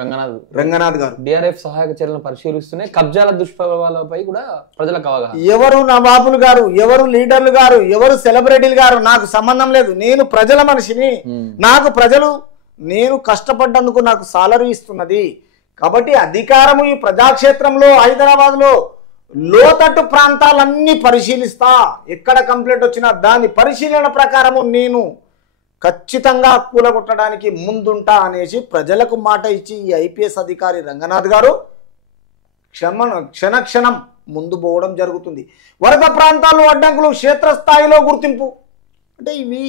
రంగనాథ్ గారు డిఆర్ఎఫ్ సహాయక చర్యలను పరిశీలిస్తూనే కబ్జాల దుష్ప్రభావాలపై కూడా ప్రజలకు అవగాహన. ఎవరు నవాబులు గారు, ఎవరు లీడర్లు గారు, ఎవరు సెలబ్రిటీలు గారు నాకు సంబంధం లేదు. నేను ప్రజల మనిషిని. నాకు ప్రజలు, నేను కష్టపడ్డందుకు నాకు సాలరీ ఇస్తున్నది. కాబట్టి అధికారము ఈ ప్రజాక్షేత్రంలో హైదరాబాద్లో లోతట్టు ప్రాంతాలన్నీ పరిశీలిస్తా. ఎక్కడ కంప్లైంట్ వచ్చినా దాని పరిశీలన ప్రకారము నేను ఖచ్చితంగా కూలగొట్టడానికి ముందుంటా అనేసి ప్రజలకు మాట ఇచ్చి ఈ ఐపీఎస్ అధికారి రంగనాథ్ గారు క్షణక్షణం ముందు పోవడం జరుగుతుంది. వరద ప్రాంతాల్లో అడ్డంకులు క్షేత్రస్థాయిలో గుర్తింపు. అంటే ఇవి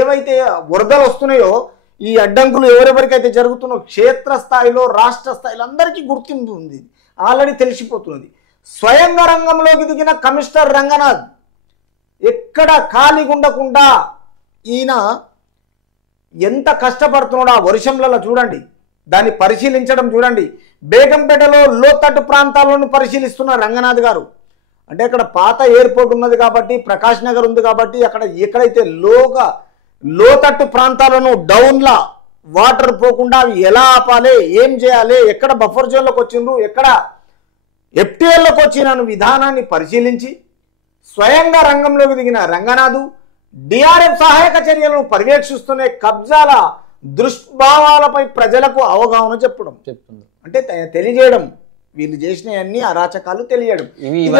ఏవైతే వరదలు వస్తున్నాయో ఈ అడ్డంకులు ఎవరెవరికైతే జరుగుతున్నాయో క్షేత్రస్థాయిలో రాష్ట్ర స్థాయిలో అందరికీ గుర్తింపు ఉంది, ఆల్రెడీ తెలిసిపోతున్నది. స్వయంగా రంగంలోకి దిగిన కమిషనర్ రంగనాథ్ ఎక్కడ ఖాళీగా ఉండకుండా ఈయన ఎంత కష్టపడుతున్నాడో ఆ వర్షంలలో చూడండి, దాన్ని పరిశీలించడం చూడండి. బేగంపేటలో లోతట్టు ప్రాంతాలను పరిశీలిస్తున్న రంగనాథ్ గారు. అంటే అక్కడ పాత ఎయిర్పోర్ట్ ఉన్నది కాబట్టి, ప్రకాష్ నగర్ ఉంది కాబట్టి, అక్కడ ఎక్కడైతే లోతట్టు ప్రాంతాలను డౌన్లా వాటర్ పోకుండా అవి ఎలా ఆపాలి, ఏం చేయాలి, ఎక్కడ బఫర్ జోన్లోకి వచ్చిండ్రు, ఎక్కడ ఎఫ్టీఎల్లోకి వచ్చిన విధానాన్ని పరిశీలించి స్వయంగా రంగంలోకి దిగిన రంగనాథు డిఆర్ఎఫ్ సహాయక చర్యలను పర్యవేక్షిస్తూనే కబ్జాల దుష్భావాలపై ప్రజలకు అవగాహన చెప్తుంది. అంటే తెలియజేయడం, వీళ్ళు చేసిన అన్ని అరాచకాలు తెలియడం.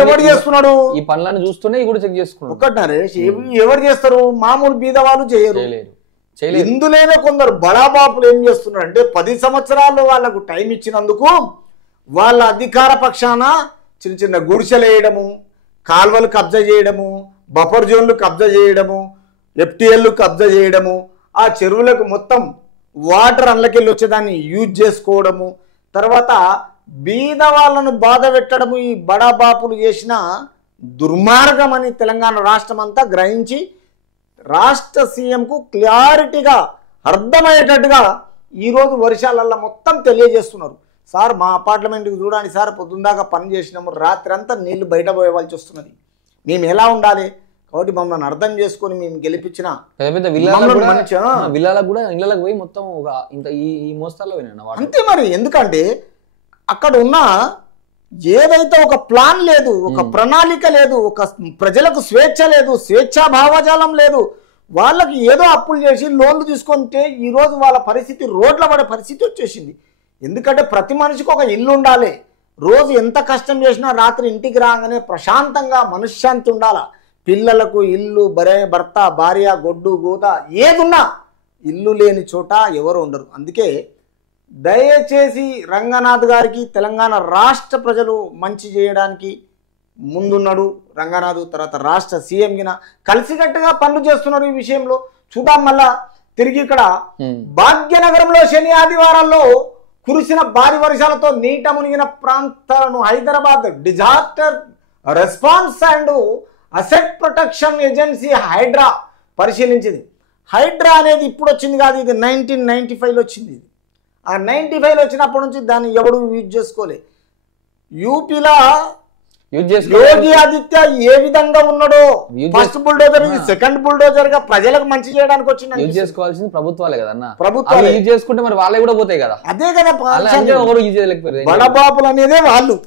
ఎవరు చేస్తున్నాడు ఈ పనులను చూస్తూనే కూడా చెక్ చేసుకున్నాడు. ఒకటి నరేష్, ఎవరు చేస్తారు? మామూలు బీదవాళ్ళు చేయరు. ఇందులోనే కొందరు బడాబాపులు ఏం చేస్తున్నారు అంటే 10 సంవత్సరాలు వాళ్ళకు టైం ఇచ్చినందుకు వాళ్ళ అధికార పక్షాన చిన్న చిన్న గుడిసెలు వేయడము, కాల్వలు కబ్జా చేయడము, బఫర్ జోన్లు కబ్జా చేయడము, ఎఫ్టీఎల్లు కబ్జా చేయడము, ఆ చెరువులకు మొత్తం వాటర్ అందులోకెళ్ళి వచ్చేదాన్ని యూజ్ చేసుకోవడము, తర్వాత బీద వాళ్ళను బాధ పెట్టడము ఈ బడాబాపులు చేసిన దుర్మార్గం అని తెలంగాణ రాష్ట్రం అంతా గ్రహించి రాష్ట్ర సీఎంకు క్లారిటీగా అర్థమయ్యేటట్టుగా ఈరోజు వర్షాలల్లో మొత్తం తెలియజేస్తున్నారు. సార్ మా అపార్ట్మెంట్కి చూడండి సార్, పొద్దుందాకా పని చేసినాము, రాత్రి అంతా నీళ్లు బయట పోయేవాల్సి వస్తున్నది, మేము ఎలా ఉండాలి? కాబట్టి మమ్మల్ని అర్థం చేసుకొని మేము గెలిపించిన విల్లాలకు కూడా ఇళ్ళకి పోయి మొత్తం ఈ మోస్తాల్లో అంతే. మరి ఎందుకంటే అక్కడ ఉన్న ఏదైతే ఒక ప్లాన్ లేదు, ఒక ప్రణాళిక లేదు, ఒక ప్రజలకు స్వేచ్ఛ లేదు, స్వేచ్ఛా భావజాలం లేదు. వాళ్ళకి ఏదో అప్పులు చేసి లోన్లు తీసుకుంటే ఈరోజు వాళ్ళ పరిస్థితి రోడ్ల పడే పరిస్థితి వచ్చేసింది. ఎందుకంటే ప్రతి మనిషికి ఒక ఇల్లు ఉండాలి. రోజు ఎంత కష్టం చేసినా రాత్రి ఇంటికి రాగానే ప్రశాంతంగా మనశ్శాంతి ఉండాలా. పిల్లలకు ఇల్లు, భర్త, భార్య, గొడ్డు గోత ఏదున్నా ఇల్లు లేని చోట ఎవరు ఉండరు. అందుకే దయచేసి రంగనాథ్ గారికి తెలంగాణ రాష్ట్ర ప్రజలు మంచి చేయడానికి ముందున్నాడు రంగనాథ్. తర్వాత రాష్ట్ర సీఎం గిన కలిసికట్టుగా పనులు చేస్తున్నారు. ఈ విషయంలో చూద్దాం. మళ్ళా తిరిగి ఇక్కడ భాగ్యనగరంలో శని ఆదివారాల్లో కురిసిన భారీ వర్షాలతో నీట మునిగిన ప్రాంతాలను Hyderabad disaster response and asset protection agency HYDRAA పరిశీలించింది. హైడ్రా అనేది ఇప్పుడు వచ్చింది కాదు, ఇది 1995లో వచ్చింది. ఆ 95లో వచ్చినప్పటి నుంచి దాన్ని ఎవడు యూజ్ చేసుకోలే. యూపీలో యోగి ఆదిత్య ఏ విధంగా ఉన్నాడో ఫస్ట్ బుల్డోజర్, సెకండ్ బుల్డోజర్ గా ప్రజలకు మంచి చేయడానికి వచ్చింది. యూజ్ చేసుకోవాల్సింది ప్రభుత్వాలే కదన్నా. ప్రభుత్వాలు యూజ్ చేసుకుంటే మరి వాళ్ళే కూడా పోతాయి కదా. అదే కదా బడబాబులు అనేదే వాళ్ళు.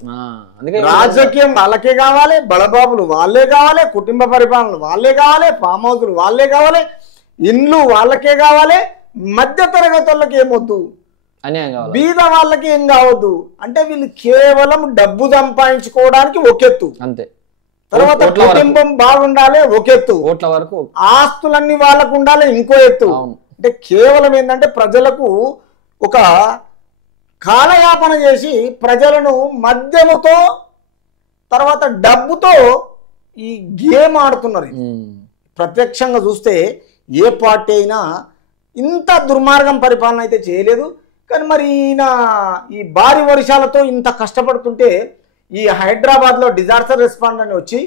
రాజకీయం వాళ్ళకే కావాలి, బడబాబులు వాళ్ళే కావాలి, కుటుంబ పరిపాలన వాళ్ళే కావాలి, ఫామ్ హౌస్లు వాళ్ళే కావాలి, ఇండ్లు వాళ్ళకే కావాలి, మధ్య తరగతి వాళ్ళకి ఏమొద్దు, బీద వాళ్ళకి ఏం కావద్దు. అంటే వీళ్ళు కేవలం డబ్బు సంపాదించుకోవడానికి ఒకెత్తు, అంతే. తర్వాత కుటుంబం బాగుండాలి ఒకెత్తు, ఓట్ల వరకు ఆస్తులన్నీ వాళ్ళకు ఉండాలి ఇంకో ఎత్తు. అంటే కేవలం ఏంటంటే ప్రజలకు ఒక కాలయాపన చేసి ప్రజలను మద్యముతో తర్వాత డబ్బుతో ఈ గేమ్ ఆడుతున్నారు. ప్రత్యక్షంగా చూస్తే ఏ పార్టీ అయినా ఇంత దుర్మార్గం పరిపాలన అయితే చేయలేదు. కానీ మరి ఈయన ఈ భారీ వర్షాలతో ఇంత కష్టపడుతుంటే ఈ హైదరాబాద్లో డిజాస్టర్ రెస్పాండ్ అని వచ్చి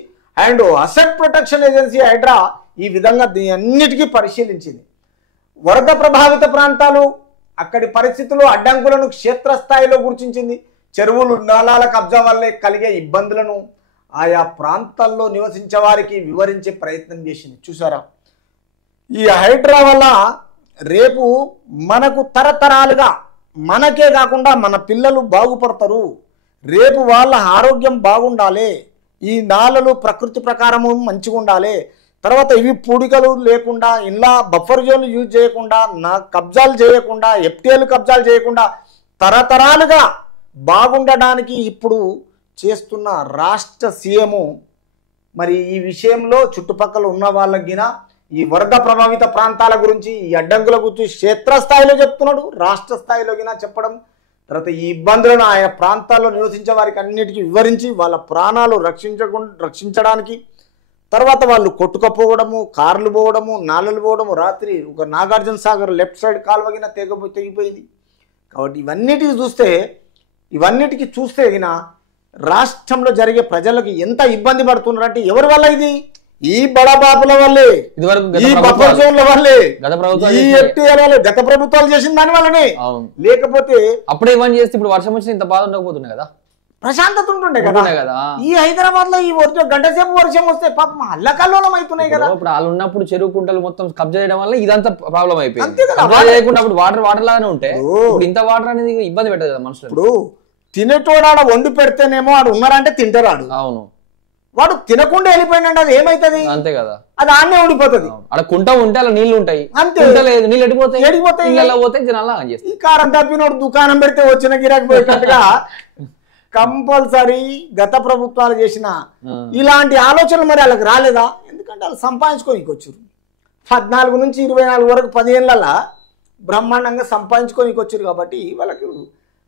and asset protection agency Hydraa ఈ విధంగా అన్నిటికీ పరిశీలించింది. వరద ప్రభావిత ప్రాంతాలు, అక్కడి పరిస్థితులు, అడ్డంకులను క్షేత్రస్థాయిలో గుర్తించింది. చెరువులు, నాలాల కబ్జా వల్లే కలిగే ఇబ్బందులను ఆయా ప్రాంతాల్లో నివసించే వారికి వివరించే ప్రయత్నం చేసింది. చూసారా, ఈ హైడ్రా వల్ల రేపు మనకు తరతరాలుగా మనకే కాకుండా మన పిల్లలు బాగుపడతారు, రేపు వాళ్ళ ఆరోగ్యం బాగుండాలి, ఈ నాళలు ప్రకృతి ప్రకారము మంచిగా ఉండాలి, తర్వాత ఇవి పూడికలు లేకుండా ఇలా బఫర్ జోన్లు యూజ్ చేయకుండా కబ్జాలు చేయకుండా ఎఫ్టీఎల్ కబ్జాలు చేయకుండా తరతరాలుగా బాగుండడానికి ఇప్పుడు చేస్తున్న రాష్ట్ర సీఎం మరి ఈ విషయంలో చుట్టుపక్కల ఉన్న వాళ్ళకి ఈ వరద ప్రభావిత ప్రాంతాల గురించి ఈ అడ్డంకుల గురించి క్షేత్రస్థాయిలో చెప్తున్నాడు, రాష్ట్ర స్థాయిలో చెప్పడం, తర్వాత ఈ ఇబ్బందులను ఆయా ప్రాంతాల్లో నివసించే వారికి అన్నిటికీ వివరించి వాళ్ళ ప్రాణాలు రక్షించడానికి, తర్వాత వాళ్ళు కొట్టుకపోవడము, కార్లు పోవడము, నాళలు పోవడము, రాత్రి ఒక నాగార్జున సాగర్ లెఫ్ట్ సైడ్ కాలువగిన తెగిపోయింది. కాబట్టి ఇవన్నిటికీ చూస్తే రాష్ట్రంలో జరిగే ప్రజలకు ఎంత ఇబ్బంది పడుతున్నారంటే ఎవరి వల్ల ఇది? ఈ బడబాబుల వల్లే, ఈ బఫర్ జోన్ల వల్లే, ఈ ఎఫ్టీఎల్ వల్లే, గత ప్రభుత్వాలు చేసిన దాని వల్లనే. లేకపోతే అప్పుడే ఇవన్నీ చేస్తే ఇప్పుడు వర్షం వచ్చి ఇంత బాధ ఉండకపోతున్నాయి కదా, ప్రశాంతత ఉంటుండే కదా. ఈ హైదరాబాద్ లో ఈ గంట సేపు వర్షం వస్తే పాపం అల్లకల్లోలం అవుతున్నాయి కదా. ఇప్పుడు వాళ్ళు ఉన్నప్పుడు చెరువు కుంటలు మొత్తం కబ్జా చేయడం వల్ల ఇదంతా ప్రాబ్లం అయిపోయింది. కబ్జా చేయకుండా అప్పుడు వాటర్ లాగానే ఉంటే ఇంత వాటర్ అనేది ఇబ్బంది పెట్టదు కదా మనుషులు. ఇప్పుడు తినేటోడు ఆడ వండి పెడితేనేమో ఆడు ఉన్నారంటే తింటారాడు, అవును, వాడు తినకుండా వెళ్ళిపోయినంటే అది ఏమైతుంది? అంతే కదా, అది ఆడనే ఉండిపోతుంది. అక్కడ కుంట ఉంటే అలా నీళ్లు ఉంటాయి, అంతే, లేదు నీళ్ళు ఎడిపోతాయి, పోతే జనాలు ఈ కారం తప్పినోడు దుకాణం పెడితే వచ్చిన గిరాకి పోయినట్టుగా కంపల్సరీ గత ప్రభుత్వాలు చేసిన ఇలాంటి ఆలోచనలు మరి వాళ్ళకి రాలేదా? ఎందుకంటే వాళ్ళు సంపాదించుకోనికి వచ్చారు 14 నుంచి 24 వరకు 10 ఏళ్ళ బ్రహ్మాండంగా సంపాదించుకోనికి వచ్చారు కాబట్టి వాళ్ళకి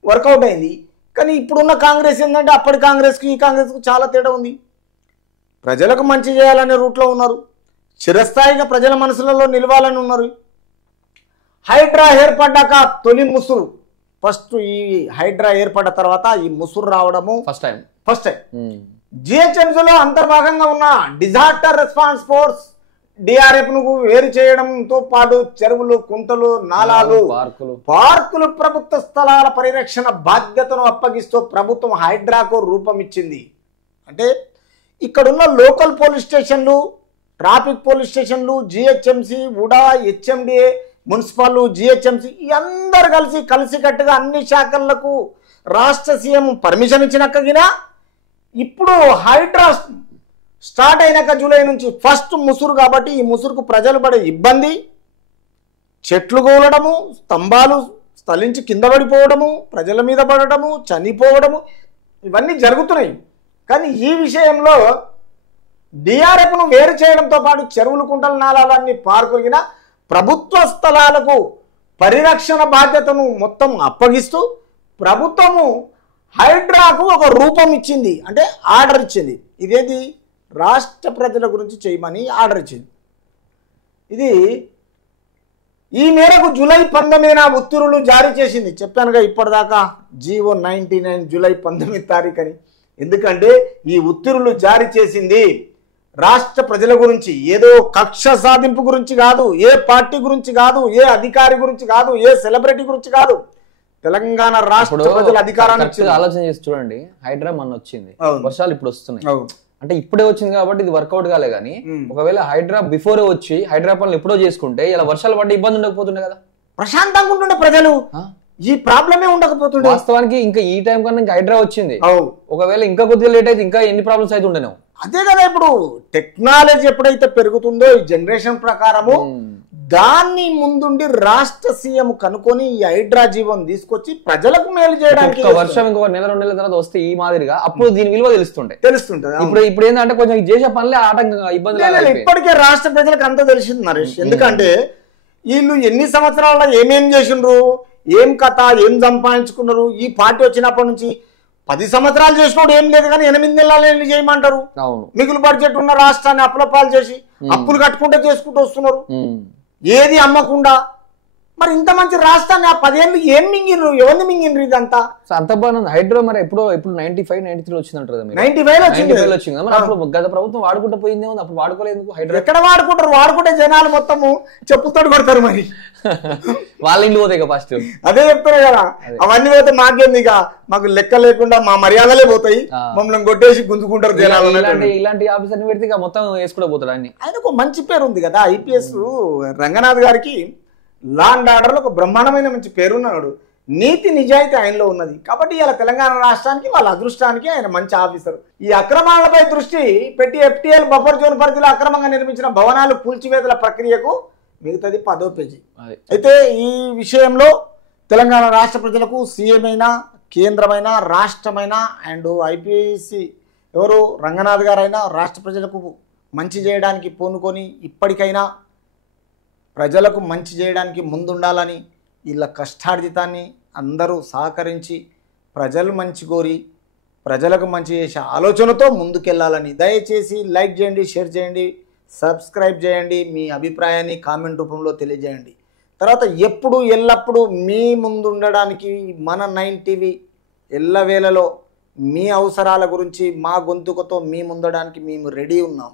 వర్కౌట్ అయింది. కానీ ఇప్పుడున్న కాంగ్రెస్ ఏంటంటే అప్పటి కాంగ్రెస్కి ఈ కాంగ్రెస్కి చాలా తేడా ఉంది. ప్రజలకు మంచి చేయాలనే రూట్లో ఉన్నారు, చిరస్థాయిగా ప్రజల మనసులలో నిలవాలని ఉన్నారు. హైడ్రా ఏర్పడ్డాక తొలి ముసురు, ఫస్ట్ ఈ హైడ్రా ఏర్పడ్డ తర్వాత ఈ ముసురు రావడము ఫస్ట్ టైం జిహెచ్ఎంసీలో అంతర్భాగంగా ఉన్న డిజాస్టర్ రెస్పాన్స్ ఫోర్స్ డిఆర్ఎఫ్ ను వేరు చేయడంతో పాటు చెరువులు, కుంటలు, నాలాలు, పార్కులు ప్రభుత్వ స్థలాల పరిరక్షణ బాధ్యతను అప్పగిస్తూ ప్రభుత్వం హైడ్రాకు రూపం ఇచ్చింది. అంటే ఇక్కడున్న లోకల్ పోలీస్ స్టేషన్లు, ట్రాఫిక్ పోలీస్ స్టేషన్లు, జిహెచ్ఎంసీ, ఉడా, హెచ్ఎండిఏ, మున్సిపల్, జిహెచ్ఎంసీ ఈ అందరు కలిసికట్టుగా అన్ని శాఖలకు రాష్ట్ర సీఎం పర్మిషన్ ఇచ్చినాక ఇప్పుడు హైడ్రా స్టార్ట్ అయినాక జూలై నుంచి ఫస్ట్ ముసురు కాబట్టి ఈ ముసురుకు ప్రజలు పడే ఇబ్బంది, చెట్లు కూలడము, స్తంభాలు స్థలించి కింద పడిపోవడము, ప్రజల మీద పడటము, చనిపోవడము ఇవన్నీ జరుగుతున్నాయి. కానీ ఈ విషయంలో డిఆర్ఎఫ్ను వేరు చేయడంతో పాటు చెరువులు, కుంటల, నాలాలన్నీ పార్కుగిన ప్రభుత్వ స్థలాలకు పరిరక్షణ బాధ్యతను మొత్తం అప్పగిస్తూ ప్రభుత్వము హైడ్రాకు ఒక రూపం ఇచ్చింది, అంటే ఆర్డర్ ఇచ్చింది. ఇదేది రాష్ట్ర ప్రజల గురించి చేయమని ఆర్డర్ ఇచ్చింది. ఇది ఈ మేరకు జూలై 19న ఉత్తర్వులు జారీ చేసింది. చెప్పానుగా ఇప్పటిదాకా జీవో 99 జూలై 19 తారీఖు అని. ఎందుకంటే ఈ ఉత్తర్వులు జారీ చేసింది రాష్ట్ర ప్రజల గురించి, ఏదో కక్ష సాధింపు గురించి కాదు, ఏ పార్టీ గురించి కాదు, ఏ అధికారి గురించి కాదు, ఏ సెలబ్రిటీ గురించి కాదు, తెలంగాణ రాష్ట్ర ప్రజల అధికారాన్ని ఆలోచన చేసి చూడండి. హైడ్రా మొన్న వచ్చింది, వర్షాలు ఇప్పుడు వస్తున్నాయి, అంటే ఇప్పుడే వచ్చింది కాబట్టి ఇది వర్కౌట్ కాలే. కానీ ఒకవేళ హైడ్రా బిఫోరే వచ్చి హైడ్రా పనులు ఎప్పుడో చేసుకుంటే ఇలా వర్షాలు పడ్డ ఇబ్బంది ఉండకపోతుండే కదా, ప్రశాంతంగా ఉంటుండే ప్రజలు, ఈ ప్రాబ్లమే ఉండకపోతుండే. వాస్తవానికి ఇంకా ఈ టైం కన్నా ఇంకా హైడ్రా వచ్చింది, ఒకవేళ ఇంకా కొద్దిగా లేట్ అయితే ఇంకా ఎన్ని ప్రాబ్లమ్స్ అయితే ఉండేను. అదే కదా, ఇప్పుడు టెక్నాలజీ ఎప్పుడైతే పెరుగుతుందో ఈ జనరేషన్ ప్రకారము దాన్ని ముందుండి రాష్ట్ర సీఎం కనుకొని ఈ హైడ్రా జీవోని తీసుకొచ్చి ప్రజలకు మేలు చేయడానికి వర్షం ఇంకొక నెల 2 నెలల తర్వాత వస్తే ఈ మాదిరిగా అప్పుడు దీని విలువ తెలుస్తుంటది. ఇప్పుడు ఏంటంటే కొంచెం చేసే పనులే ఆటంకంగా ఇబ్బంది. ఇప్పటికే రాష్ట్ర ప్రజలకు అంతా తెలిసింది నరేష్. ఎందుకంటే వీళ్ళు ఎన్ని సంవత్సరాల ఏమేం చేసిండ్రు, ఏం కథ, ఏం సంపాదించుకున్నారు. ఈ పార్టీ వచ్చినప్పటి నుంచి 10 సంవత్సరాలు చేసినోడు ఏం లేదు, కానీ 8 నెలలు చేయమంటారు. మిగులు బడ్జెట్ ఉన్న రాష్ట్రాన్ని అప్పులపాలు చేసి అప్పులు కట్టుకుంటే చేసుకుంటూ వస్తున్నారు, ఏది అమ్మకుండా. మరి ఇంత మంచి రాష్ట్రాన్ని ఆ 10 ఏళ్ళు ఏం మింగినరు, ఎవరిని మింగినరు? ఇదంతా అంత బాగుంది. హైడ్రో మరి ఎప్పుడు 95, 93 వచ్చిందంటారు. 95 వచ్చింది. అప్పుడు గత ప్రభుత్వం వాడుకుంటూ పోయిందే ఉంది, అప్పుడు వాడుకోలేదు. హైడ్రో ఎక్కడ వాడుకుంటారు? వాడుకుంటే జనాలు మొత్తము చెప్పుతోడు కొడతారు. మరి వాళ్ళ ఇంటి పోతాయి ఫస్ట్. అదే చెప్తారు కదా, అవన్నీ పోతే మాకేంది, ఇక మాకు లెక్క లేకుండా మా మర్యాదలే పోతాయి, మమ్మల్ని కొట్టేసి గుంజుకుంటారు జనాలు. ఇలాంటి ఆఫీసర్ని పెడితే ఇక మొత్తం వేసుకుంటూ పోతాడు. ఆయనకు మంచి పేరు ఉంది కదా, ఐపీఎస్ రంగనాథ్ గారికి లా అండ్ ఆర్డర్లో ఒక బ్రహ్మాండమైన మంచి పేరున్నాడు. నీతి నిజాయితీ ఆయనలో ఉన్నది. కాబట్టి ఇలా తెలంగాణ రాష్ట్రానికి వాళ్ళ అదృష్టానికి ఆయన మంచి ఆఫీసర్. ఈ అక్రమాలపై దృష్టి పెట్టి FTL బఫర్ జోన్ పరిధిలో అక్రమంగా నిర్మించిన భవనాలు కూల్చివేతల ప్రక్రియకు మిగతాది 10వ పేజీ. అయితే ఈ విషయంలో తెలంగాణ రాష్ట్ర ప్రజలకు సీఎం అయినా కేంద్రమైన రాష్ట్రమైన అండ్ IPC ఎవరు రంగనాథ్ గారైనా రాష్ట్ర ప్రజలకు మంచి చేయడానికి పూనుకొని ఇప్పటికైనా ప్రజలకు మంచి చేయడానికి ముందుండాలని వీళ్ళ కష్టార్జితాన్ని అందరూ సహకరించి ప్రజలు మంచి కోరి ప్రజలకు మంచి చేసే ఆలోచనతో ముందుకెళ్లాలని దయచేసి లైక్ చేయండి, షేర్ చేయండి, సబ్స్క్రైబ్ చేయండి, మీ అభిప్రాయాన్ని కామెంట్ రూపంలో తెలియజేయండి. తర్వాత ఎప్పుడు ఎల్లప్పుడూ మీ ముందు ఉండడానికి మన 9 టీవీ ఎల్లవేళలో మీ అవసరాల గురించి మా గొంతుకతో మీ ముందడానికి మేము రెడీ ఉన్నాం.